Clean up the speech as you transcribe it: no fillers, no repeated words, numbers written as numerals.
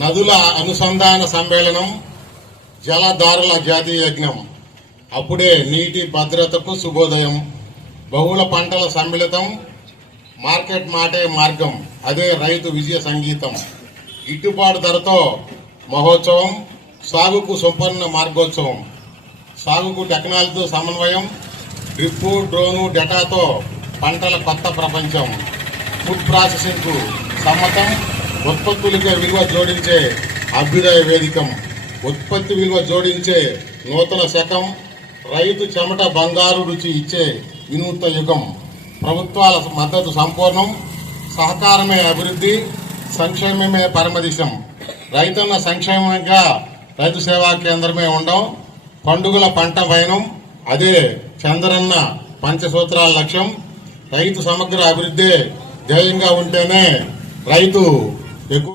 నదుల అనుసంధాన సమ్మేళనం, జలధారుల జాతీయ యజ్ఞం. అప్పుడే నీటి భద్రతకు శుభోదయం. బహుళ పంటల సమ్మిళితం, మార్కెట్ మాటే మార్గం, అదే రైతు విజయ సంగీతం. గిట్టుబాటు ధరతో మహోత్సవం, సాగుకు సంపన్న మార్గోత్సవం. సాగుకు టెక్నాలజీతో సమన్వయం, డ్రిప్పు, డ్రోను, డేటాతో పంటల కొత్త ప్రపంచం. ఫుడ్ ప్రాసెసింగ్ కు సమ్మతం, ఉత్పత్తులకే విలువ జోడించే అభ్యుదయ వేదికం. ఉత్పత్తి విలువ జోడించే నూతన శకం, రైతు చెమట బంగారు రుచి ఇచ్చే వినూత్న యుగం. ప్రభుత్వాల మద్దతు సంపూర్ణం, సహకారమే అభివృద్ధి, సంక్షేమమే పరమదిశం. రైతన్న సంక్షేమంగా రైతు సేవా కేంద్రమే ఉండం. పండుగల పంట వైనం, అదే చంద్రన్న పంచసూత్రాల లక్ష్యం. రైతు సమగ్ర అభివృద్ధి ధ్యేయంగా ఉంటేనే రైతు ఎక్కువ